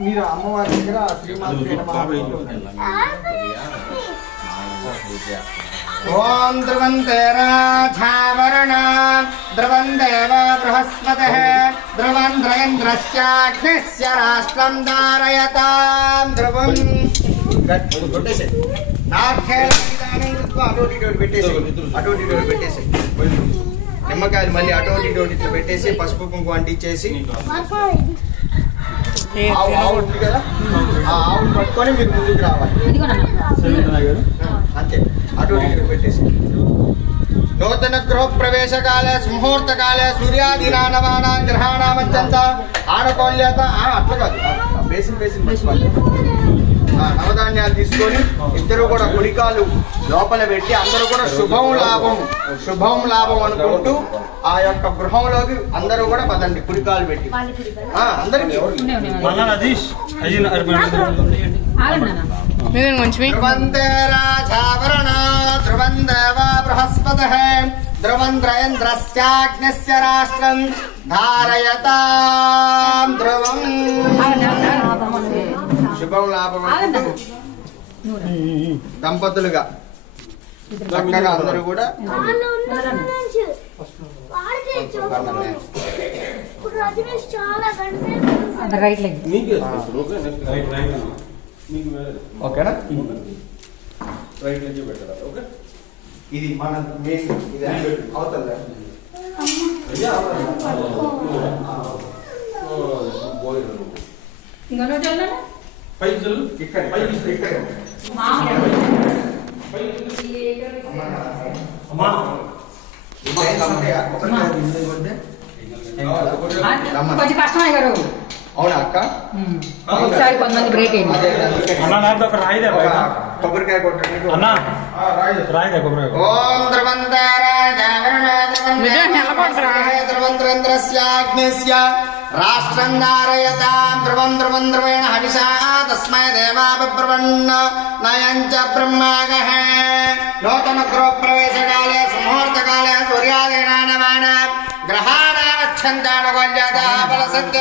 మీరు అమ్మవారి దగ్గర ఓం ధ్రువంతే రాధావరణ ధ్రువం దేవ బృహస్పతిః ధ్రువంద్రేంద్రశ్చాగ్నిస్య రాష్ట్రం ధారయతాం ధ్రువం కొట్టేసే అటువంటి పెట్టేసి నిమ్మకాయలు మళ్ళీ అటువంటి ఇట్లా పెట్టేసి పసుపు కుంకుమ అంటించేసి ఆవు ఉంది కదా ఆ ఆవును పట్టుకొని మీరు ముందుకు రావాలి అంతే అటువంటి పెట్టేసి నూతన గృహ ప్రవేశ కాలే ముహూర్త కాలే సూర్యాదినానవానా గ్రహాణామత్యంత ఆడకోల్యత అట్లా కాదు బేసిన్ మర్చిపోవాలి నవధాన్యాలు తీసుకొని ఇద్దరు కూడా గుడికాలు లోపల పెట్టి అందరూ కూడా శుభం లాభం అనుకుంటూ ఆ యొక్క గృహంలోకి అందరూ కూడా పదండి గుడికాలు పెట్టి అందరికి ధ్రువంతే రాజావరణ ధ్రువం దేవ బృహస్పతిః ధ్రువంద్రేంద్రశ్చాగ్నిస్య రాష్ట్రం ధారయతాం ధ్రువం శుభం లాభం దంపతులుగా చక్కగా అందరూ కూడా ఓకేనా ఇది మన మెయిన్ ఇది అవుతుందా కొంచెం కష్టమే గారు అవునా అక్క ఒకసారి కొంతమంది బ్రేక్ అయింది కొబ్బరికాయ కొట్టండి ఓం ధ్రువంద్రేంద్రస్యాగ్నిస్య రాష్ట్రం ధారయతాం ధ్రువం ధ్రువేణ హవిషా తస్మై దేవాబ్రవణ్ నయం చ బ్రహ్మాగః నూతన గృహ ప్రవేశ కాలే ముహూర్త కాలే సూర్యాదీనానవాన గ్రహాణామచ్చంతానుగోల్యత బల సత్య